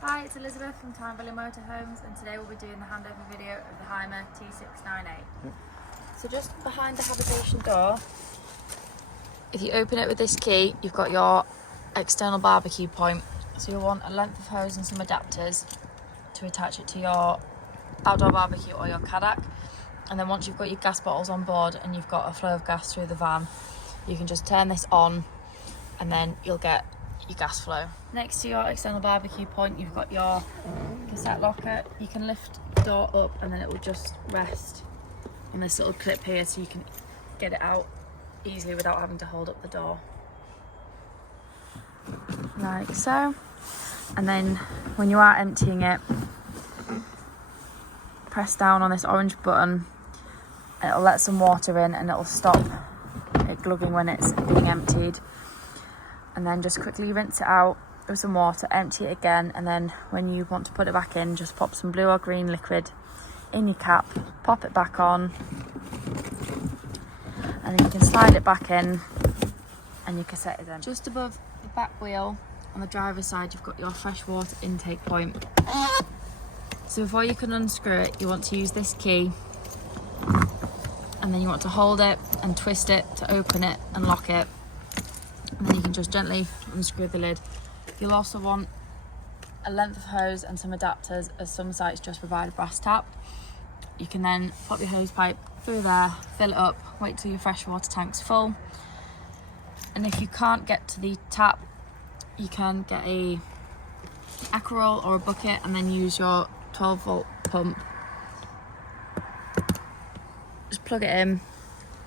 Hi, it's Elizabeth from Tyne Motorhomes, and today we'll be doing the handover video of the Hymer T698. So just behind the habitation door, if you open it with this key, you've got your external barbecue point. So you'll want a length of hose and some adapters to attach it to your outdoor barbecue or your Kadak. And then once you've got your gas bottles on board and you've got a flow of gas through the van, you can just turn this on and then you'll get your gas flow. Next to your external barbecue point, you've got your cassette locker. You can lift the door up and then it will just rest on this little clip here, so you can get it out easily without having to hold up the door. Like so. And then when you are emptying it, press down on this orange button. It'll let some water in and it'll stop it glugging when it's being emptied. And then just quickly rinse it out with some water, empty it again, and then when you want to put it back in, just pop some blue or green liquid in your cap, pop it back on, and then you can slide it back in and your cassette is in. Just above the back wheel on the driver's side, you've got your freshwater intake point. So before you can unscrew it, you want to use this key, and then you want to hold it and twist it to open it and lock it. And then you can just gently unscrew the lid. You'll also want a length of hose and some adapters, as some sites just provide a brass tap. You can then pop your hose pipe through there, fill it up, wait till your freshwater tank's full. And if you can't get to the tap, you can get a Aquaroll or a bucket and then use your 12-volt pump. Just plug it in,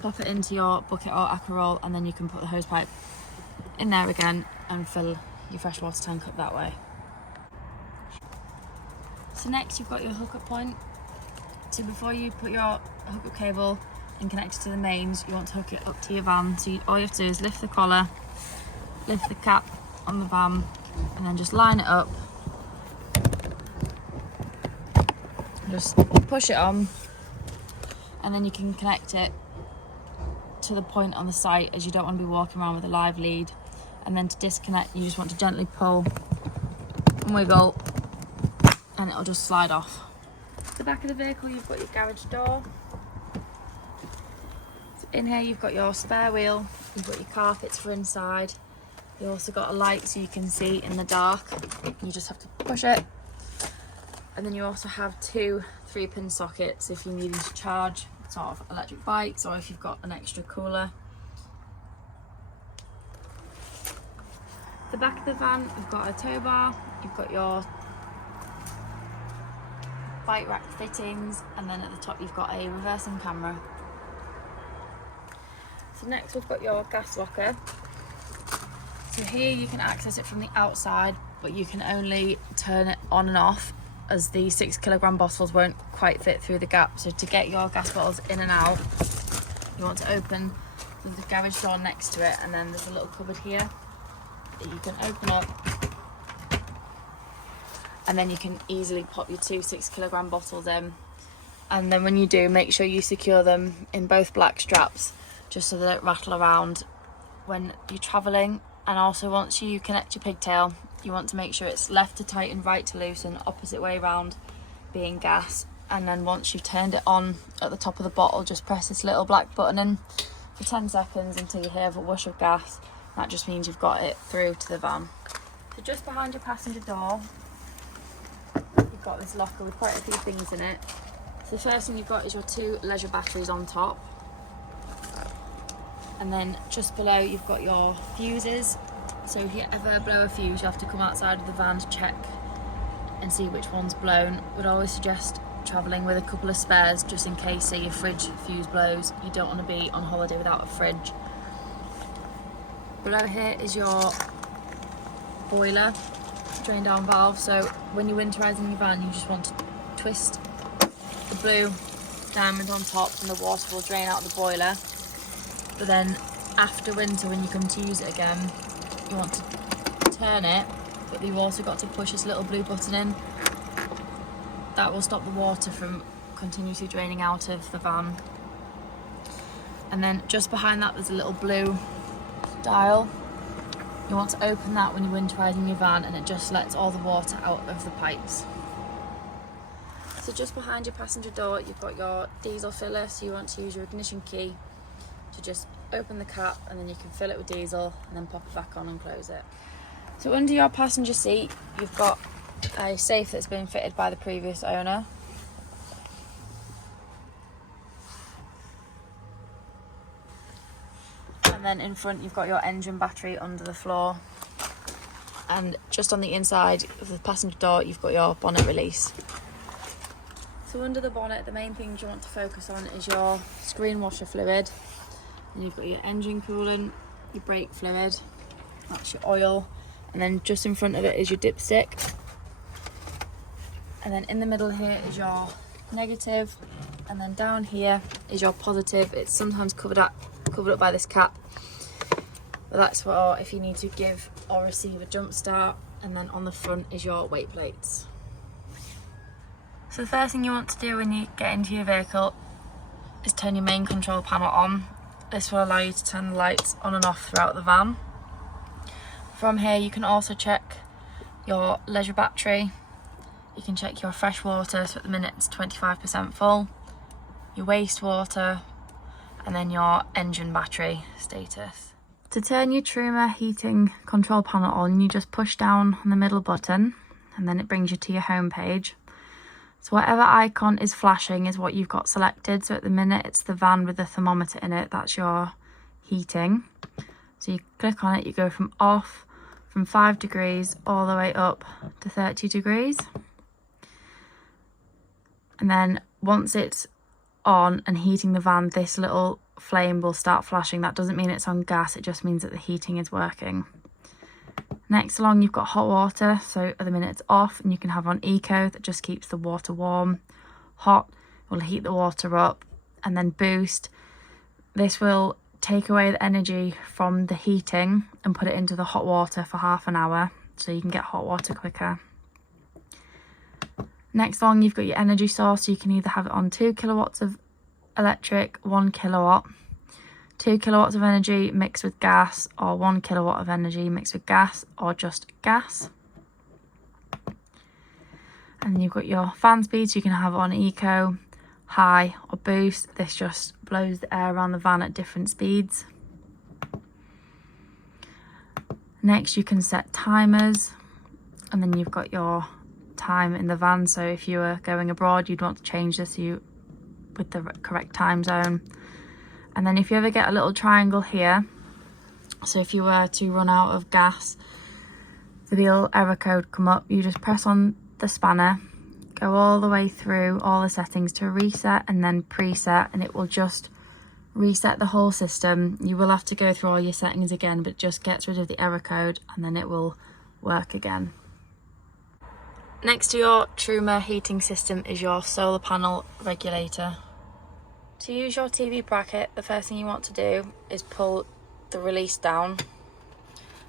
pop it into your bucket or Aquaroll, and then you can put the hose pipe in there again and fill your freshwater tank up that way. So next you've got your hookup point. So before you put your hookup cable and connect it to the mains, you want to hook it up to your van. So all you have to do is lift the collar, lift the cap on the van, and then just line it up. Just push it on, and then you can connect it to the point on the site, as you don't want to be walking around with a live lead. And then to disconnect, you just want to gently pull and wiggle, and it'll just slide off. At the back of the vehicle, you've got your garage door. So in here you've got your spare wheel, you've got your carpets for inside. You've also got a light so you can see in the dark. You just have to push it. And then you also have two 3-pin sockets if you're needing to charge sort of electric bikes, or if you've got an extra cooler. The back of the van, you've got a tow bar, you've got your bike rack fittings, and then at the top you've got a reversing camera. So next we've got your gas locker. So here you can access it from the outside, but you can only turn it on and off, as the 6 kilogram bottles won't quite fit through the gap. So to get your gas bottles in and out, you want to open the garage door next to it, and then there's a little cupboard here that you can open up, and then you can easily pop your 2 6 kilogram bottles in. And then when you do, make sure you secure them in both black straps, just so they don't rattle around when you're travelling. And also, once you connect your pigtail, you want to make sure it's left to tighten, right to loosen, opposite way round being gas. And then once you've turned it on at the top of the bottle, just press this little black button in for 10 seconds until you hear a whoosh of gas. That just means you've got it through to the van. So just behind your passenger door, you've got this locker with quite a few things in it. So the first thing you've got is your 2 leisure batteries on top. And then just below you've got your fuses. So if you ever blow a fuse, you have to come outside of the van to check and see which one's blown. Would always suggest travelling with a couple of spares, just in case, say, your fridge fuse blows. You don't want to be on holiday without a fridge. Below here is your boiler drain down valve. So when you're winterising your van, you just want to twist the blue diamond on top and the water will drain out of the boiler. But then after winter, when you come to use it again, you want to turn it, but you've also got to push this little blue button in. That will stop the water from continuously draining out of the van. And then just behind that there's a little blue dial. You want to open that when you're winterizing your van, and it just lets all the water out of the pipes. So just behind your passenger door, you've got your diesel filler, so you want to use your ignition key to just open the cap, and then you can fill it with diesel and then pop it back on and close it. So under your passenger seat, you've got a safe that's been fitted by the previous owner. And then in front you've got your engine battery under the floor, and just on the inside of the passenger door you've got your bonnet release. So under the bonnet, the main things you want to focus on is your screen washer fluid, and you've got your engine coolant, your brake fluid, that's your oil, and then just in front of it is your dipstick, and then in the middle here is your negative, and then down here is your positive. It's sometimes covered up by this cap, but that's for if you need to give or receive a jump start. And then on the front is your weight plates. So the first thing you want to do when you get into your vehicle is turn your main control panel on. This will allow you to turn the lights on and off throughout the van. From here you can also check your leisure battery, you can check your fresh water, so at the minute it's 25% full, your wastewater, and then your engine battery status. To turn your Truma heating control panel on, you just push down on the middle button and then it brings you to your home page. So whatever icon is flashing is what you've got selected. So at the minute it's the van with the thermometer in it, that's your heating. So you click on it, you go from off, from 5 degrees all the way up to 30 degrees. And then once it's on and heating the van, this little flame will start flashing. That doesn't mean it's on gas, it just means that the heating is working. Next along you've got hot water, so at the minute it's off, and you can have on eco, that just keeps the water warm. Hot will heat the water up, and then boost, this will take away the energy from the heating and put it into the hot water for half an hour, so you can get hot water quicker. Next along you've got your energy source, so you can either have it on 2 kilowatts of electric, 1 kilowatt, 2 kilowatts of energy mixed with gas, or 1 kilowatt of energy mixed with gas, or just gas. And then you've got your fan speed, so you can have it on eco, high, or boost. This just blows the air around the van at different speeds. Next you can set timers, and then you've got your time in the van, so if you were going abroad you'd want to change this with the correct time zone. And then if you ever get a little triangle here, so if you were to run out of gas, the little error code come up, you just press on the spanner, go all the way through all the settings to reset and then preset, and it will just reset the whole system. You will have to go through all your settings again, but it just gets rid of the error code and then it will work again. Next to your Truma heating system is your solar panel regulator. To use your TV bracket, the first thing you want to do is pull the release down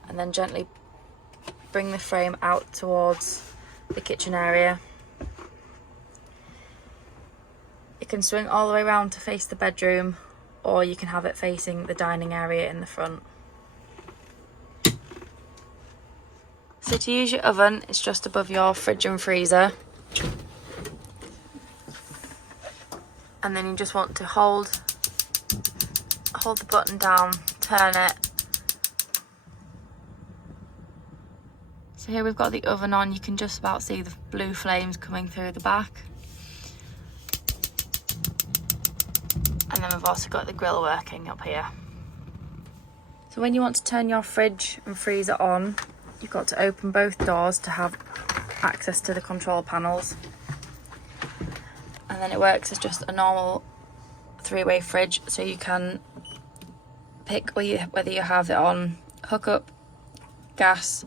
and then gently bring the frame out towards the kitchen area. It can swing all the way around to face the bedroom, or you can have it facing the dining area in the front. So to use your oven, it's just above your fridge and freezer. And then you just want to hold the button down, turn it. So here we've got the oven on, you can just about see the blue flames coming through the back. And then we've also got the grill working up here. So when you want to turn your fridge and freezer on, you've got to open both doors to have access to the control panels. And then it works as just a normal 3-way fridge, so you can pick whether you have it on hookup, gas,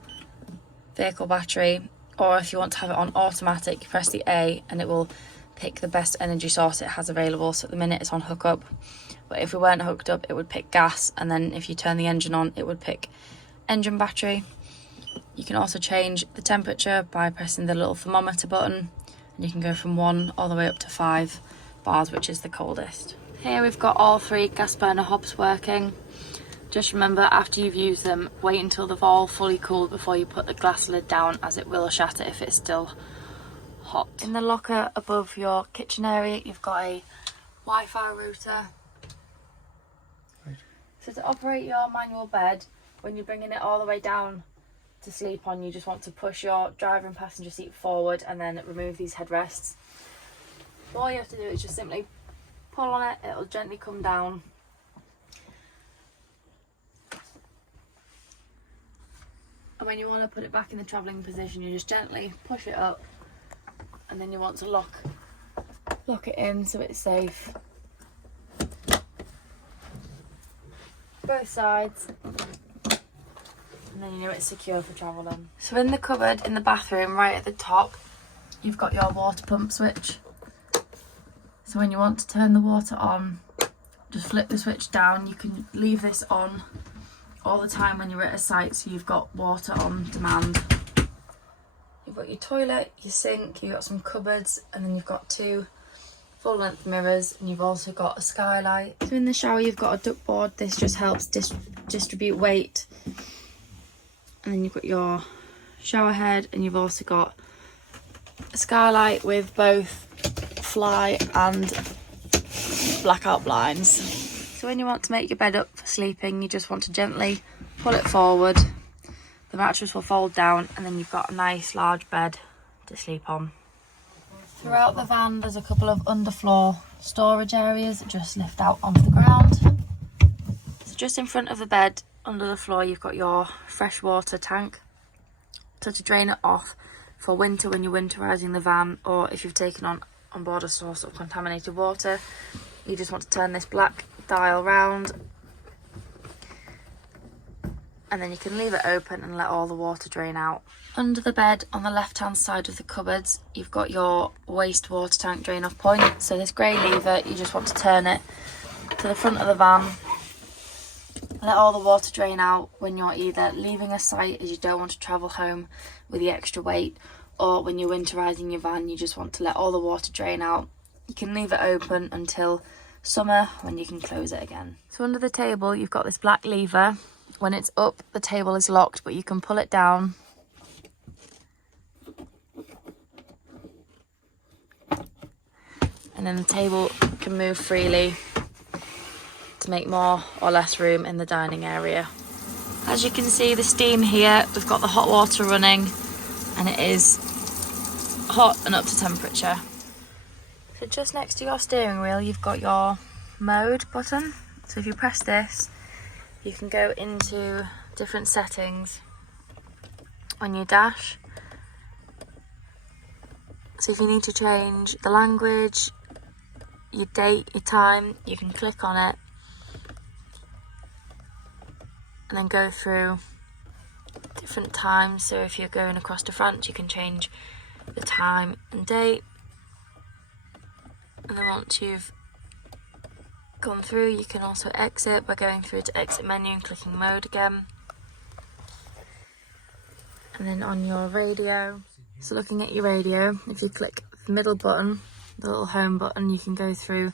vehicle battery, or if you want to have it on automatic, you press the A and it will pick the best energy source it has available. So at the minute it's on hookup, but if we weren't hooked up it would pick gas, and then if you turn the engine on it would pick engine battery. You can also change the temperature by pressing the little thermometer button, and you can go from 1 all the way up to 5 bars, which is the coldest. Here we've got all 3 gas burner hobs working. Just remember, after you've used them, wait until they've all fully cooled before you put the glass lid down, as it will shatter if it's still hot. In the locker above your kitchen area, you've got a Wi-Fi router. Right. So to operate your manual bed, when you're bringing it all the way down to sleep on, you just want to push your driver and passenger seat forward and then remove these headrests. So all you have to do is just simply pull on it, it'll gently come down. And when you want to put it back in the travelling position, you just gently push it up, and then you want to lock it in so it's safe. Both sides, and then you know it's secure for travelling. So in the cupboard in the bathroom, right at the top, you've got your water pump switch. So when you want to turn the water on, just flip the switch down. You can leave this on all the time when you're at a site, so you've got water on demand. You've got your toilet, your sink, you've got some cupboards, and then you've got 2 full-length mirrors, and you've also got a skylight. So in the shower you've got a duckboard. This just helps distribute weight. And then you've got your shower head, and you've also got a skylight with both fly and blackout blinds. So when you want to make your bed up for sleeping, you just want to gently pull it forward. The mattress will fold down, and then you've got a nice large bed to sleep on. Throughout the van there's a couple of underfloor storage areas that just lift out onto the ground. So just in front of the bed, under the floor, you've got your fresh water tank. So to drain it off for winter when you're winterising the van, or if you've taken on board a source of contaminated water, you just want to turn this black dial round, and then you can leave it open and let all the water drain out. Under the bed on the left hand side of the cupboards, you've got your wastewater tank drain off point. So this grey lever, you just want to turn it to the front of the van, let all the water drain out when you're either leaving a site as you don't want to travel home with the extra weight, or when you're winterising your van, you just want to let all the water drain out. You can leave it open until summer when you can close it again. So under the table you've got this black lever. When it's up, the table is locked, but you can pull it down and then the table can move freely to make more or less room in the dining area. As you can see, the steam here, we've got the hot water running, and it is hot and up to temperature. So just next to your steering wheel you've got your mode button. So if you press this, you can go into different settings on your dash. So if you need to change the language, your date, your time, you can click on it and then go through different times. So if you're going across to France, you can change the time and date. And then once you've gone through, you can also exit by going through to exit menu and clicking mode again. And then on your radio, so looking at your radio, if you click the middle button, the little home button, you can go through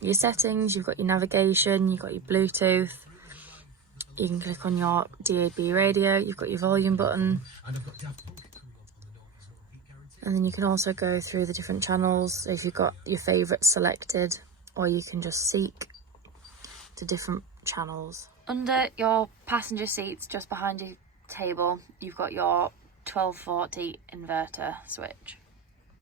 your settings. You've got your navigation, you've got your Bluetooth, you can click on your DAB radio, you've got your volume button, and then you can also go through the different channels. So if you've got your favourites selected, or you can just seek to different channels. Under your passenger seats, just behind your table, you've got your 1240 inverter switch.